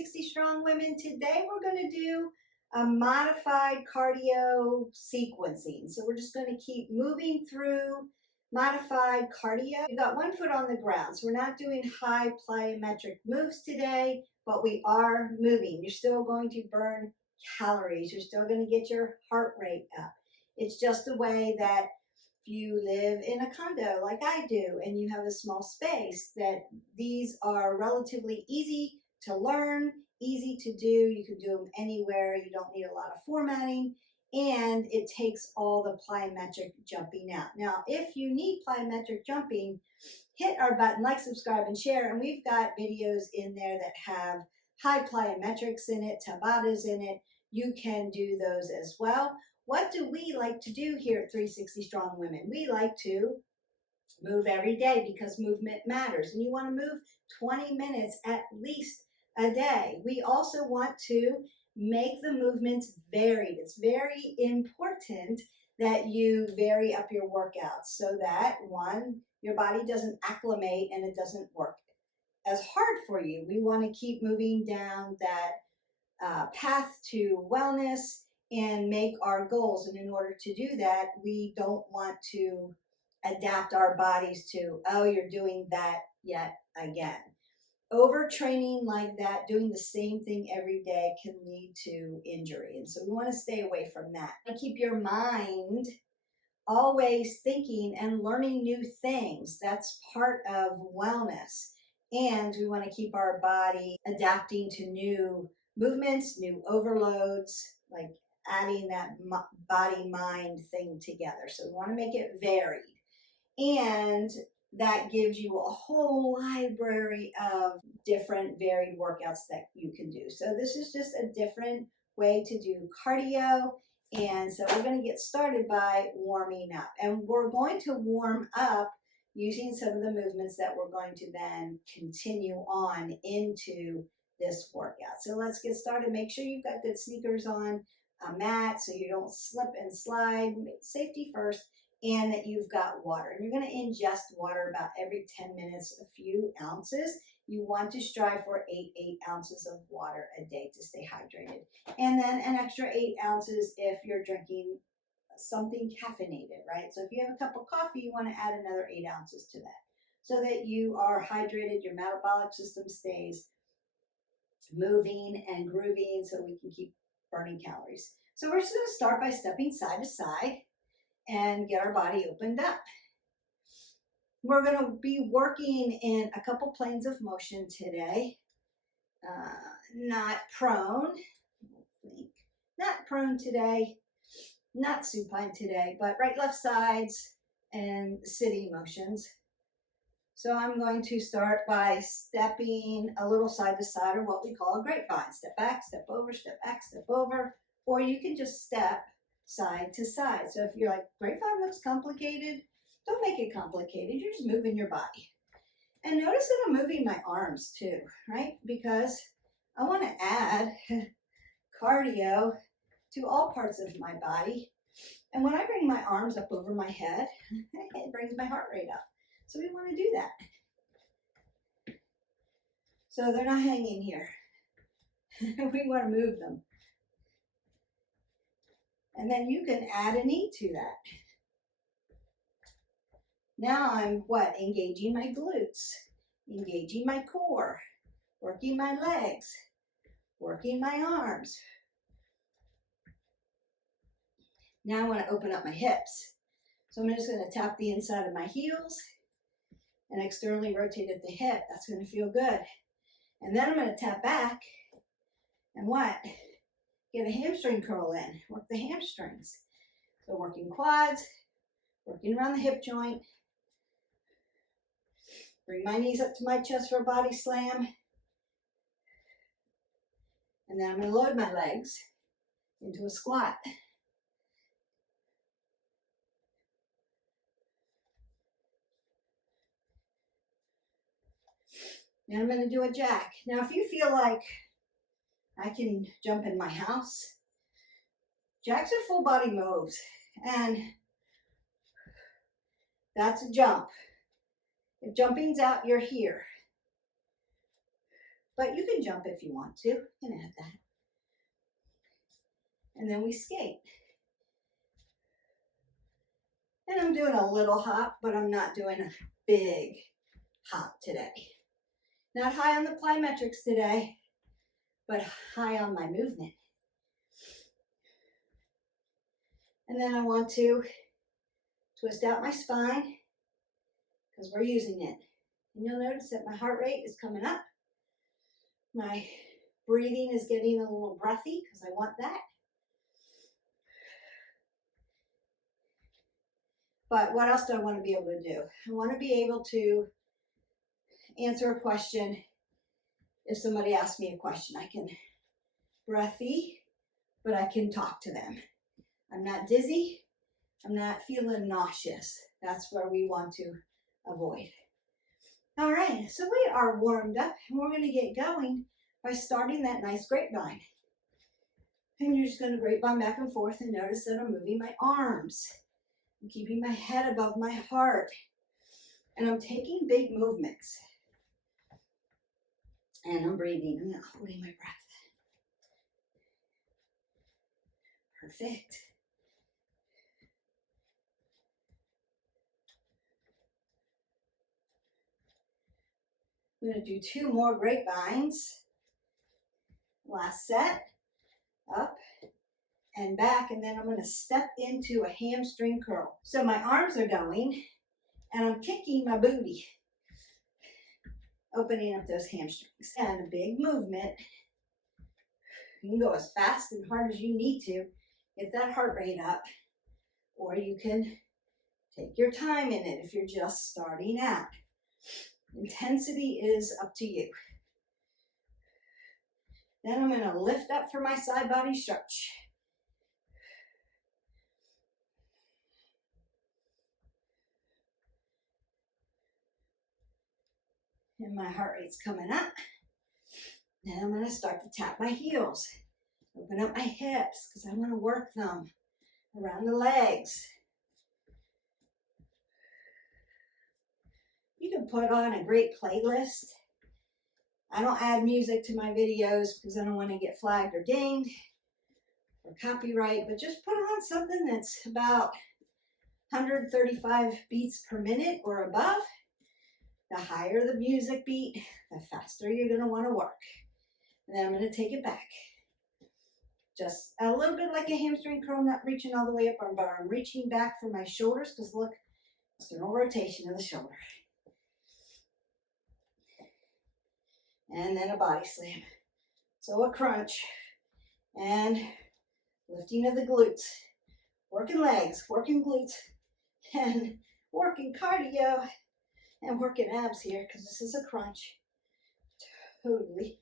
360 Strong Women. Today we're going to do a modified cardio sequencing. So we're just going to keep moving through modified cardio. We've got one foot on the ground, so we're not doing high plyometric moves today, but we are moving. You're still going to burn calories. You're still going to get your heart rate up. It's just a way that if you live in a condo like I do and you have a small space, that these are relatively easy to learn, easy to do. You can do them anywhere. You don't need a lot of formatting, and it takes all the plyometric jumping out. Now, if you need plyometric jumping, hit our button, like, subscribe, and share, and we've got videos in there that have high plyometrics in it, Tabatas in it. You can do those as well. What do we like to do here at 360 Strong Women? We like to move every day because movement matters, and you want to move 20 minutes at least a day. We also want to make the movements varied. It's very important that you vary up your workouts so that, one, your body doesn't acclimate and it doesn't work as hard for you. We want to keep moving down that path to wellness and make our goals. And in order to do that, we don't want to adapt our bodies to, oh, you're doing that yet again. Overtraining like that, doing the same thing every day, can lead to injury. And so we want to stay away from that. And keep your mind always thinking and learning new things. That's part of wellness. And we want to keep our body adapting to new movements, new overloads, like adding that body-mind thing together. So we want to make it varied. And that gives you a whole library of different varied workouts that you can do. So this is just a different way to do cardio. And so we're going to get started by warming up. And we're going to warm up using some of the movements that we're going to then continue on into this workout. So let's get started. Make sure you've got good sneakers on, a mat so you don't slip and slide. Safety first, and that you've got water. And you're going to ingest water about every 10 minutes, a few ounces. You want to strive for 8 ounces of water a day to stay hydrated. And then an extra 8 ounces if you're drinking something caffeinated, right? So if you have a cup of coffee, you want to add another 8 ounces to that so that you are hydrated, your metabolic system stays moving and grooving so we can keep burning calories. So we're just going to start by stepping side to side and get our body opened up. We're going to be working in a couple planes of motion today. Not prone today, not supine today, but right, left sides and sitting motions. So I'm going to start by stepping a little side to side, or what we call a grapevine. Step back, step over, step back, step over, or you can just step side to side. So if you're like, grapevine looks complicated, don't make it complicated. You're just moving your body. And notice that I'm moving my arms too, right? Because I want to add cardio to all parts of my body. And when I bring my arms up over my head, it brings my heart rate up. So we want to do that. So they're not hanging here. We want to move them. And then you can add a knee to that. Now I'm what? Engaging my glutes, engaging my core, working my legs, working my arms. Now I want to open up my hips. So I'm just going to tap the inside of my heels and externally rotate at the hip. That's going to feel good. And then I'm going to tap back and what? Get a hamstring curl in. Work the hamstrings. So working quads, working around the hip joint. Bring my knees up to my chest for a body slam. And then I'm going to load my legs into a squat. Now I'm going to do a jack. Now if you feel like I can jump in my house, jacks are full body moves, and that's a jump. If jumping's out, you're here. but you can jump if you want to. You can add that. And then we skate. And I'm doing a little hop, but I'm not doing a big hop today. Not high on the plyometrics today, but high on my movement. And then I want to twist out my spine because we're using it. And you'll notice that my heart rate is coming up. My breathing is getting a little breathy because I want that. But what else do I want to be able to do? I want to be able to answer a question. If somebody asks me a question, I can breathy, but I can talk to them. I'm not dizzy. I'm not feeling nauseous. That's where we want to avoid. All right, so we are warmed up, and we're going to get going by starting that nice grapevine. And you're just going to grapevine back and forth and notice that I'm moving my arms. I'm keeping my head above my heart. And I'm taking big movements. And I'm breathing. I'm not holding my breath. Perfect. I'm going to do 2 more grapevines. Last set. Up and back. And then I'm going to step into a hamstring curl. So my arms are going. And I'm kicking my booty. Opening up those hamstrings. And a big movement. You can go as fast and hard as you need to. Get that heart rate up. Or you can take your time in it if you're just starting out. Intensity is up to you. Then I'm going to lift up for my side body stretch. And my heart rate's coming up. Then I'm going to start to tap my heels. Open up my hips because I want to work them around the legs. You can put on a great playlist. I don't add music to my videos because I don't want to get flagged or dinged or copyright, but just put on something that's about 135 beats per minute or above. The higher the music beat, the faster you're going to want to work. And then I'm going to take it back. Just a little bit like a hamstring curl, not reaching all the way up, but I'm reaching back for my shoulders because look, external rotation of the shoulder. And then a body slam. So a crunch and lifting of the glutes. Working legs, working glutes, and working cardio. And working abs here because this is a crunch. Totally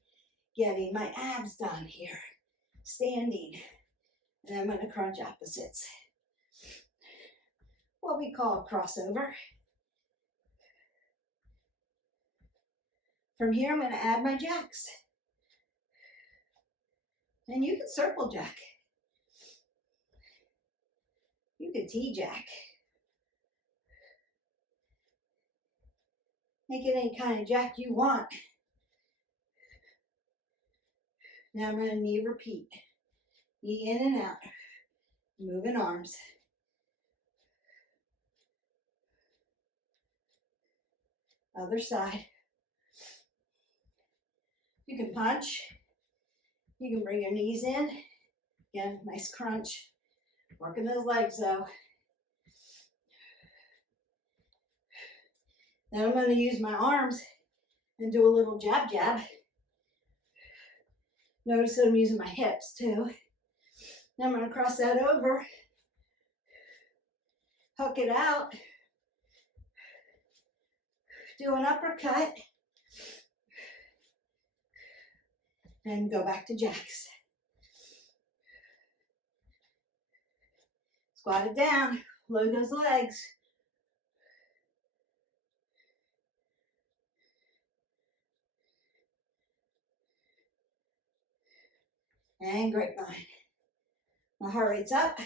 getting my abs done here. Standing. And I'm going to crunch opposites. What we call a crossover. From here, I'm going to add my jacks. And you can circle jack. You can T-jack. Make it any kind of jack you want. Now I'm going to knee repeat. Knee in and out. Moving arms. Other side. You can punch. You can bring your knees in. Again, nice crunch. Working those legs though. Then I'm going to use my arms and do a little jab jab. Notice that I'm using my hips too. Then I'm going to cross that over. Hook it out. Do an uppercut. And go back to jacks. Squat it down. Load those legs. And grapevine. My heart rate's up.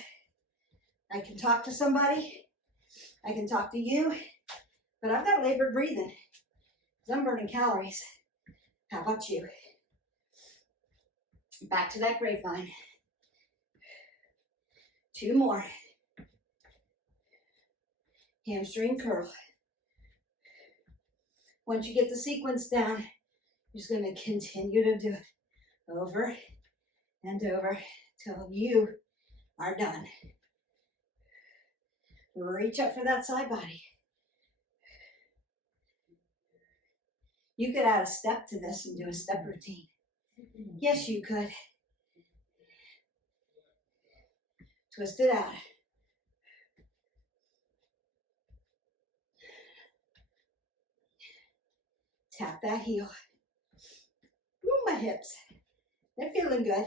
I can talk to somebody. I can talk to you. But I've got labored breathing because I'm burning calories. How about you? Back to that grapevine. 2 more. Hamstring curl. Once you get the sequence down, you're just going to continue to do it over and over till you are done. Reach up for that side body. You could add a step to this and do a step routine. Yes, you could. Twist it out. Tap that heel. Move my hips. They're feeling good.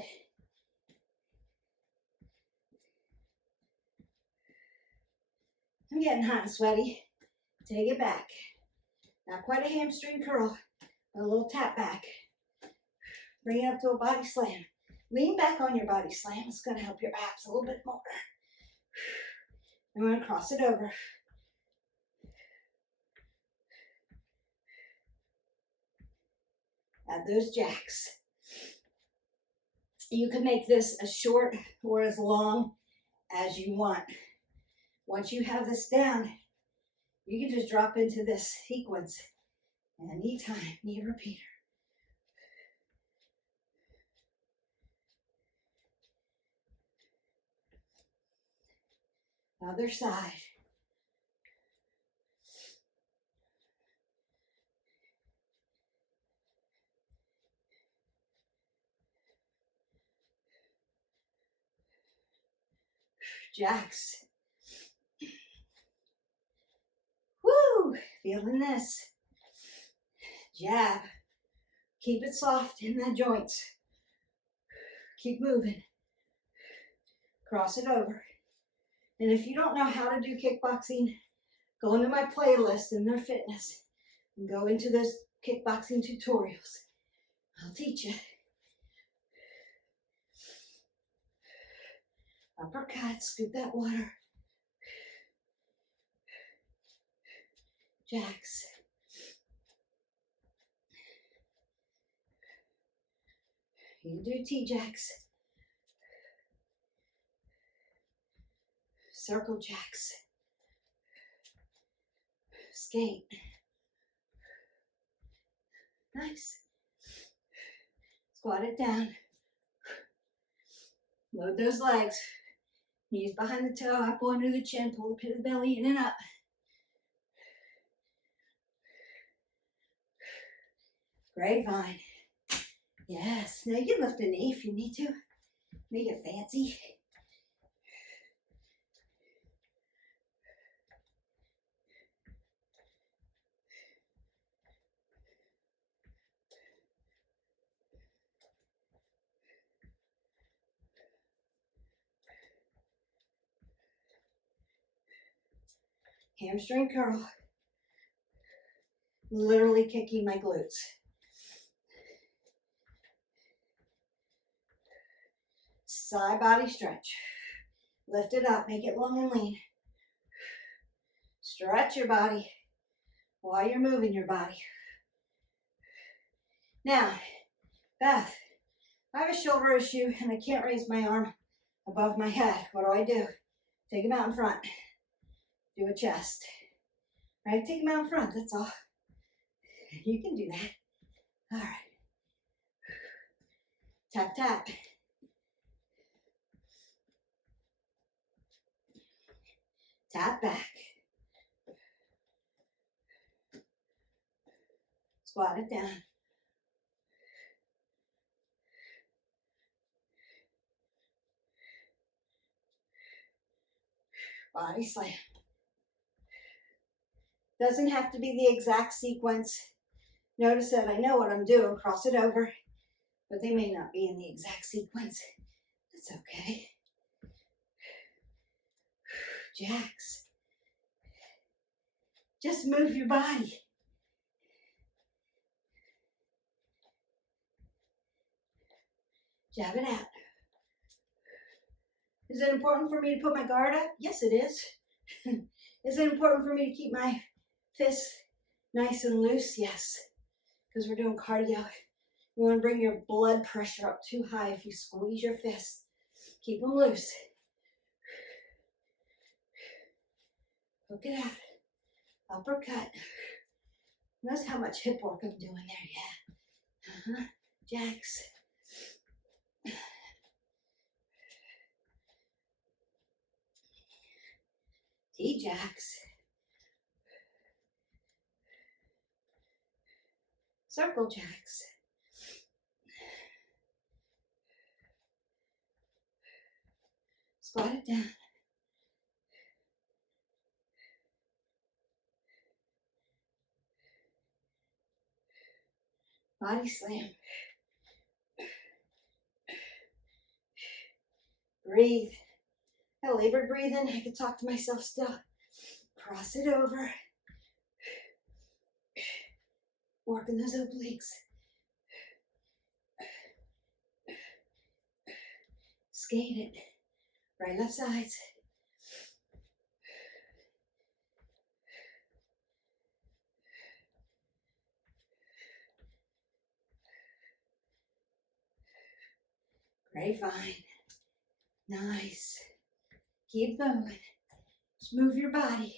I'm getting hot and sweaty. Take it back. Not quite a hamstring curl, but a little tap back. Bring it up to a body slam. Lean back on your body slam. It's going to help your abs a little bit more. And we're going to cross it over. Add those jacks. You can make this as short or as long as you want. Once you have this down, you can just drop into this sequence anytime, knee repeater. Other side. Jacks. Woo! Feeling this. Jab. Keep it soft in the joints. Keep moving. Cross it over. And if you don't know how to do kickboxing, go into my playlist in their fitness and go into those kickboxing tutorials. I'll teach you. Uppercut, scoop that water. Jacks. You do T-jacks. Circle jacks. Skate. Nice. Squat it down. Load those legs. Knees behind the toe, up under the chin, pull the pit of the belly in and up. Grapevine. Yes. Now you can lift a knee if you need to. Make it fancy. Hamstring curl. Literally kicking my glutes. Side body stretch. Lift it up, make it long and lean. Stretch your body while you're moving your body. Now, Beth, I have a shoulder issue and I can't raise my arm above my head. What do? Take them out in front. Do a chest. Right? Take them out in front, that's all. You can do that. All right. Tap, tap. Tap back. Squat it down. Body slam. Doesn't have to be the exact sequence. Notice that I know what I'm doing. Cross it over. But they may not be in the exact sequence. That's okay. Jacks. Just move your body. Jab it out. Is it important for me to put my guard up? Yes, it is. Is it important for me to keep my fists nice and loose? Yes, because we're doing cardio You want to bring your blood pressure up too high if you squeeze your fists. Keep them loose. Hook it out. Uppercut. Notice how much hip work I'm doing there, yeah. Jacks. T-jacks. Circle jacks. Squat it down. Body slam. Breathe. I labored breathing. I could talk to myself still. Cross it over. Working those obliques. Skate it. Right, left sides. Grapevine. Nice. Keep going. Just move your body.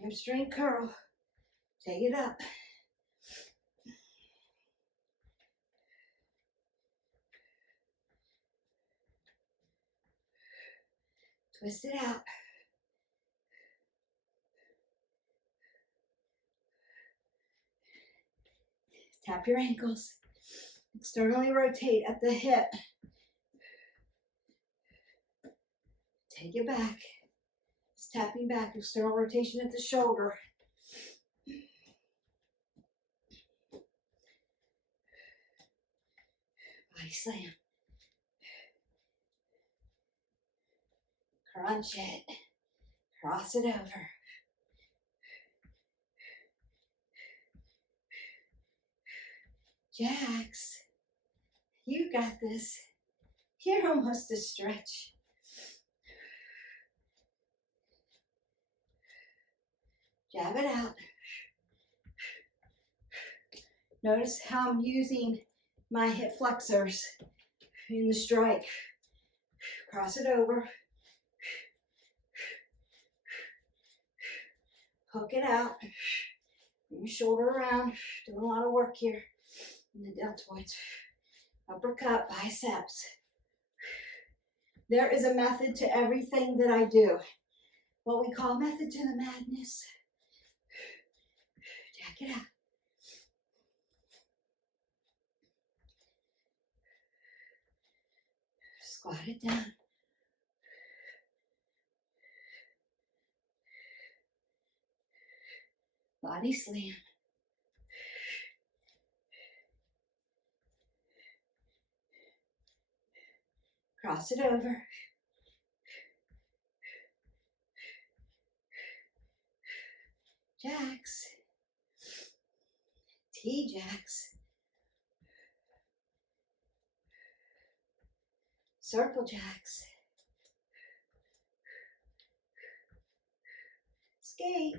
Hamstring curl. Take it up. Twist it out. Tap your ankles. Externally rotate at the hip. Take it back. Just tapping back. External rotation at the shoulder. Body slam. Crunch it. Cross it over. Jacks. You got this. You're almost a stretch. Jab it out. Notice how I'm using my hip flexors in the strike. Cross it over. Hook it out. Bring your shoulder around. Doing a lot of work here in the deltoids. Uppercut, biceps. There is a method to everything that I do. What we call method to the madness. Jack it out. Squat it down. Body slam. Cross it over. Jacks. T-jacks. Circle jacks. Skate.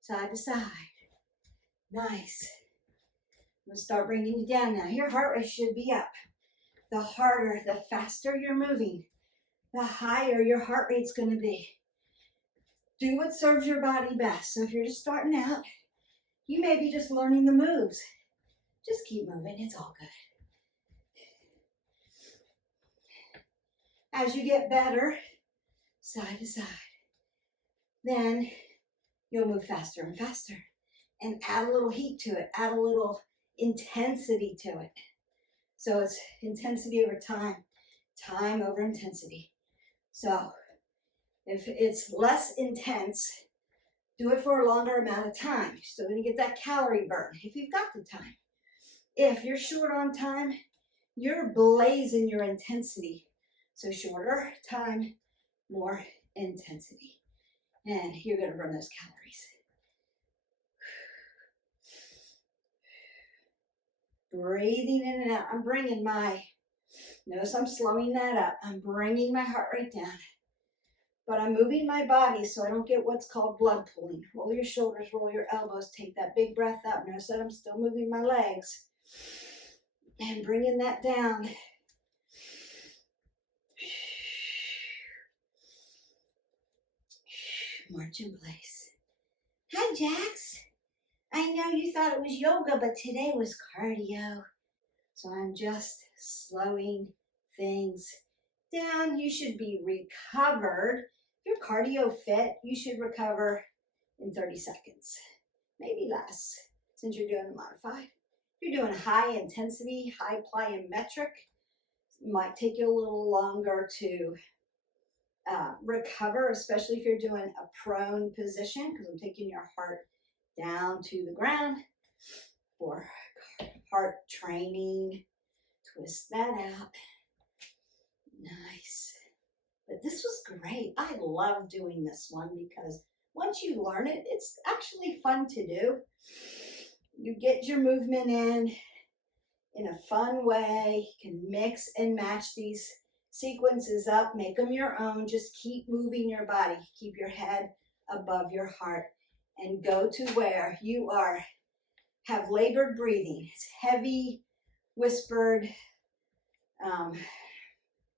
Side to side. Nice. I'm going to start bringing you down now. Your heart rate should be up. The harder, the faster you're moving, the higher your heart rate's going to be. Do what serves your body best. So if you're just starting out, you may be just learning the moves. Just keep moving. It's all good. As you get better, side to side, then you'll move faster and faster and add a little heat to it, add a little intensity to it. So it's intensity over time, time over intensity. So if it's less intense, do it for a longer amount of time. You're still going to get that calorie burn if you've got the time. If you're short on time, you're blazing your intensity. So shorter time, more intensity. And you're going to burn those calories. breathing in and out. I'm bringing my, notice I'm slowing that up. I'm bringing my heart rate down. But I'm moving my body so I don't get what's called blood pooling. Roll your shoulders, roll your elbows, take that big breath up. Notice that I'm still moving my legs. And bringing that down. March in place. Hi, Jax. I know you thought it was yoga, but today was cardio. So I'm just slowing things down. You should be recovered. If you're cardio fit, you should recover in 30 seconds, maybe less, since you're doing a modified. If you're doing high intensity, high plyometric, it might take you a little longer to recover, especially if you're doing a prone position, because I'm taking your heart down to the ground for heart training. Twist that out. Nice. But this was great. I love doing this one because once you learn it, it's actually fun to do. You get your movement in a fun way. You can mix and match these sequences up, make them your own. Just keep moving your body. Keep your head above your heart and go to where you have labored breathing. It's heavy, whispered,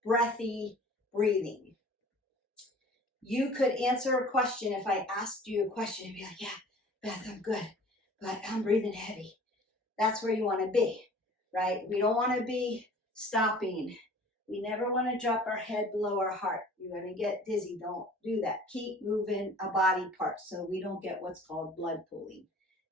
breathy breathing. You could answer a question if I asked you a question and be like, yeah, Beth, I'm good, but I'm breathing heavy. That's where you want to be, right? We don't want to be stopping. We never want to drop our head below our heart. You're going to get dizzy. Don't do that. Keep moving a body part so we don't get what's called blood pooling.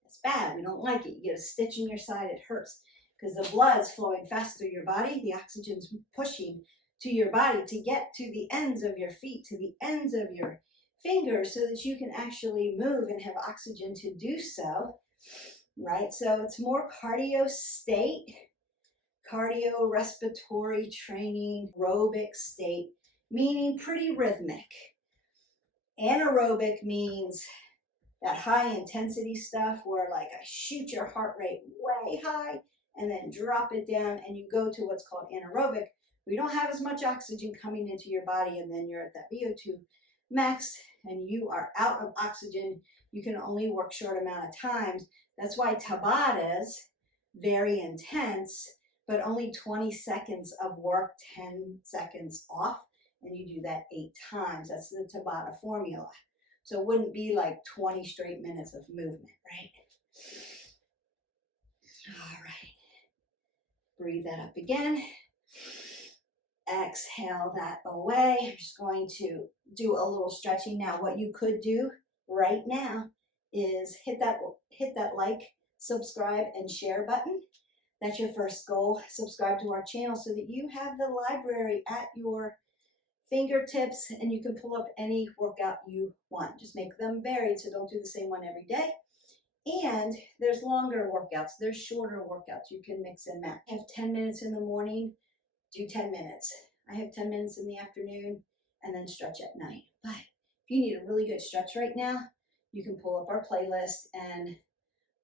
It's bad. We don't like it. You get a stitch in your side. It hurts because the blood's flowing fast through your body. The oxygen's pushing to your body to get to the ends of your feet, to the ends of your fingers so that you can actually move and have oxygen to do so, right? So it's more cardio state. Cardio, respiratory training, aerobic state, meaning pretty rhythmic. Anaerobic means that high intensity stuff where like I shoot your heart rate way high and then drop it down and you go to what's called anaerobic. We don't have as much oxygen coming into your body and then you're at that VO2 max and you are out of oxygen. You can only work short amount of times. That's why Tabatas, very intense, but only 20 seconds of work, 10 seconds off, and you do that 8 times. That's the Tabata formula. So it wouldn't be like 20 straight minutes of movement, right? All right. Breathe that up again. Exhale that away. I'm just going to do a little stretching. Now, what you could do right now is hit that like, subscribe, and share button. That's your first goal. Subscribe to our channel so that you have the library at your fingertips and you can pull up any workout you want. Just make them varied, so don't do the same one every day. And there's longer workouts. There's shorter workouts. You can mix and match. I have 10 minutes in the morning, do 10 minutes. I have 10 minutes in the afternoon and then stretch at night. But if you need a really good stretch right now, you can pull up our playlist and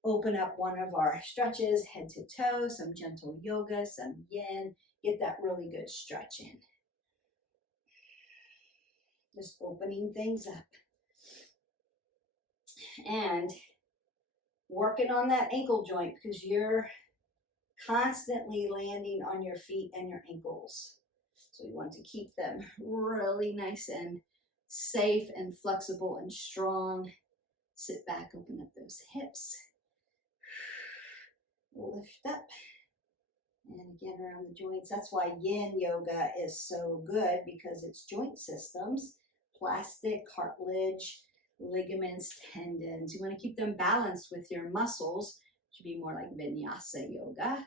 open up one of our stretches, head to toe, some gentle yoga, some yin, get that really good stretch in. Just opening things up. And working on that ankle joint because you're constantly landing on your feet and your ankles. So we want to keep them really nice and safe and flexible and strong. Sit back, open up those hips. Lift up. And again, around the joints. That's why yin yoga is so good because it's joint systems, plastic, cartilage, ligaments, tendons. You want to keep them balanced with your muscles. It should be more like vinyasa yoga.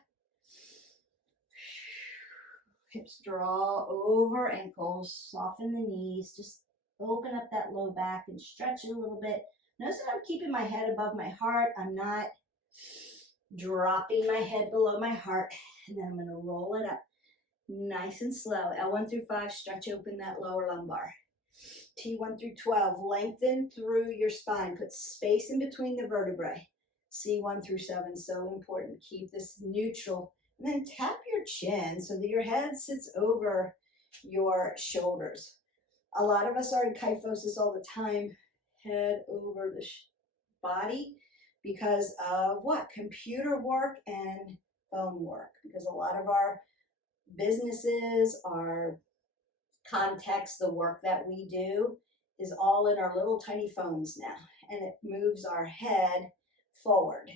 Hips draw over ankles, soften the knees, just open up that low back and stretch it a little bit. Notice that I'm keeping my head above my heart. I'm not dropping my head below my heart. And then I'm going to roll it up nice and slow. L1 through 5, stretch open that lower lumbar. T1 through 12, lengthen through your spine. Put space in between the vertebrae. See 1 through 7, so important. Keep this neutral. And then tap your chin so that your head sits over your shoulders. A lot of us are in kyphosis all the time, head over the body, because of what? Computer work and phone work. Because a lot of our businesses, our context, the work that we do is all in our little tiny phones now, and it moves our head forward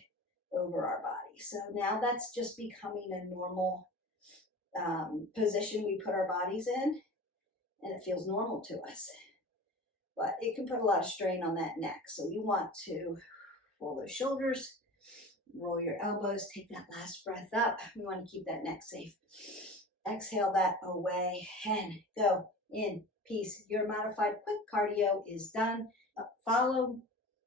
over our body. So now that's just becoming a normal position we put our bodies in, and it feels normal to us. But it can put a lot of strain on that neck. So we want to roll those shoulders, roll your elbows, take that last breath up. We want to keep that neck safe. Exhale that away and go in peace. Your modified quick cardio is done. Follow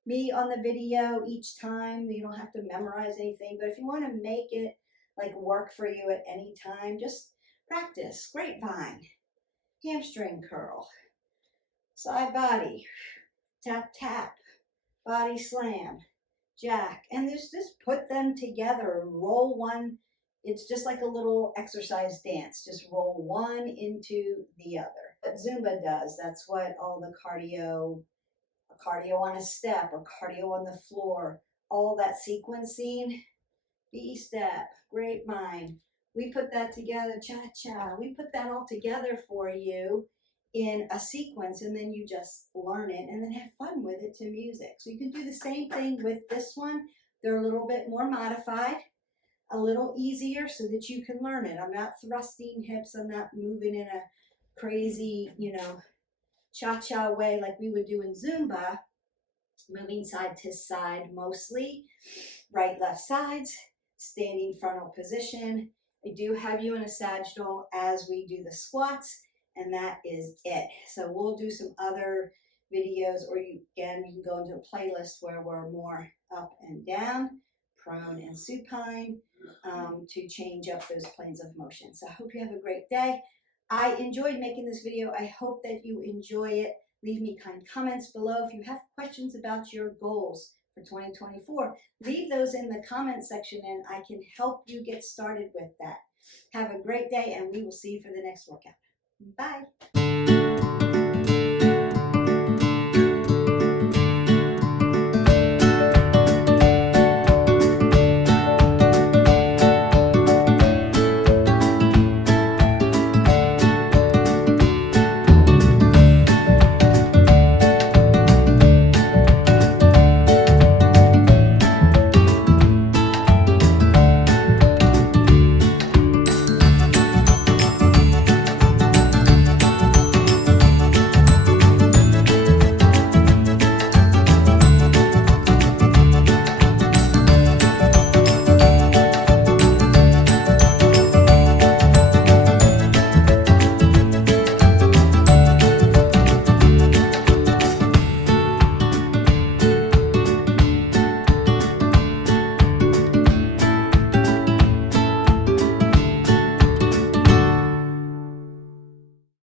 me on the video each time. You don't have to memorize anything, but if you want to make it like work for you at any time, just practice. Grapevine, hamstring curl, side body, tap, tap, body slam, jack, and just put them together. Roll one. It's just like a little exercise dance. Just roll one into the other. What Zumba does, that's what all the cardio on a step or cardio on the floor, all that sequencing, B-step, grapevine. We put that together, cha-cha. We put that all together for you in a sequence, and then you just learn it and then have fun with it to music. So you can do the same thing with this one. They're a little bit more modified, a little easier so that you can learn it. I'm not thrusting hips. I'm not moving in a crazy, cha-cha way like we would do in Zumba, moving side to side mostly, right, left sides, standing frontal position. I do have you in a sagittal as we do the squats, and that is it. So we'll do some other videos, or you can go into a playlist where we're more up and down, prone and supine, to change up those planes of motion. So I hope you have a great day. I enjoyed making this video. I hope that you enjoy it. Leave me kind comments below. If you have questions about your goals for 2024, leave those in the comment section and I can help you get started with that. Have a great day, and we will see you for the next workout. Bye.